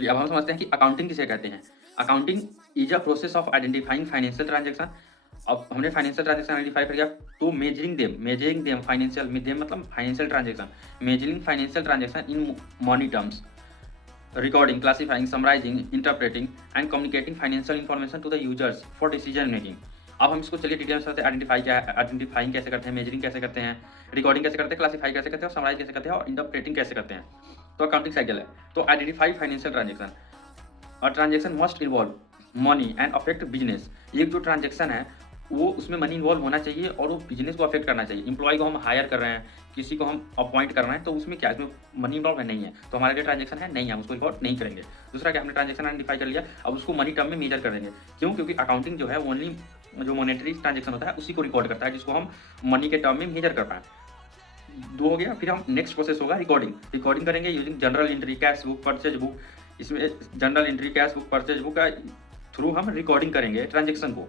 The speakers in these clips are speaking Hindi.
चलिए अब हम समझते हैं कि अकाउंटिंग किसे कहते हैं। Accounting is a process of identifying financial transaction. अब हमने फाइनेंशियल ट्रांजैक्शन आइडेंटिफाई कर लिया, तो मेजरिंग देम फाइनेंशियल में देम मतलब financial transaction, measuring financial transaction in money terms, recording, classifying, summarising, interpreting and communicating financial information to the users for decision making. अब हम इसको चलिए डिटेल में समझते हैं। आइडेंटिफाई क्या है, आइडेंटिफाइंग कैसे करते हैं, मेजरिंग कैसे करते हैं, रिकॉर्डिंग कैसे करते हैं, क्लासिफाई कैसे करते हैं, समराइज कैसे करते हैं और इंटरप्रेटिंग कैसे करते हैं। तो अकाउंटिंग साइकिल है। तो आइडेंटिफाई फाइनेंशियल ट्रांजेक्शन, और transaction must involve money and affect business. एक जो ट्रांजेक्शन है वो उसमें मनी इन्वॉल्व होना चाहिए और वो बिजनेस को अफेक्ट करना चाहिए। एम्प्लॉय को हम हायर कर रहे हैं, किसी को हम अपॉइंट कर रहे हैं, तो उसमें क्या, इसमें मनी इन्वॉल्व है नहीं है, तो हमारा जो ट्रांजेक्शन है नहीं है, हम उसको रिकॉर्ड नहीं करेंगे। दूसरा क्या, हमने ट्रांजेक्शन आइडेंटिफाई कर लिया, अब उसको मनी टर्म में मेजर कर देंगे। क्यों? क्योंकि अकाउंटिंग जो है ओनली जो मॉनेटरी ट्रांजेक्शन होता है उसी को रिकॉर्ड करता है, जिसको हम मनी के टर्म में मेजर कर पाए। दो हो गया। फिर हम नेक्स्ट प्रोसेस होगा रिकॉर्डिंग। रिकॉर्डिंग करेंगे using general entry, cash book, purchase book. इसमें general entry, cash book, purchase book का थ्रू हम रिकॉर्डिंग करेंगे ट्रांजेक्शन को।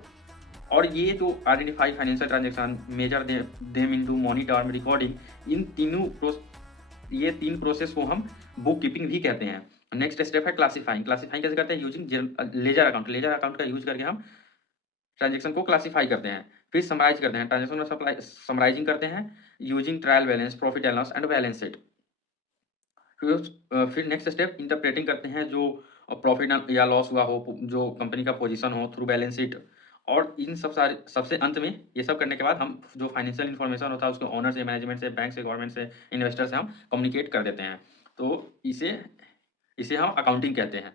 और ये जो identify financial transaction, measure them into money term, recording, इन ये तीन प्रोसेस को हम बुक कीपिंग भी कहते हैं। नेक्स्ट स्टेप है क्लासिफाइंग। क्लासिफाइंग कैसे करते हैं? Using ledger account. Ledger account का यूज करके हम ट्रांजेक्शन को क्लासिफाई करते हैं। फिर समराइज करते हैं, ट्रांजेक्शन में सप्लाई समराइजिंग करते हैं using trial balance, profit and loss and balance sheet. फिर नेक्स्ट स्टेप इंटरप्रेटिंग करते हैं, जो प्रॉफिट या लॉस हुआ हो, जो कंपनी का पोजीशन हो, थ्रू बैलेंस शीट। और इन सब सारे सबसे अंत में ये सब करने के बाद हम जो फाइनेंशियल इन्फॉर्मेशन होता है उसको ओनर से, मैनेजमेंट से, बैंक से, गवर्नमेंट से, इन्वेस्टर से हम कम्युनिकेट कर देते हैं। तो इसे इसे हम अकाउंटिंग कहते हैं।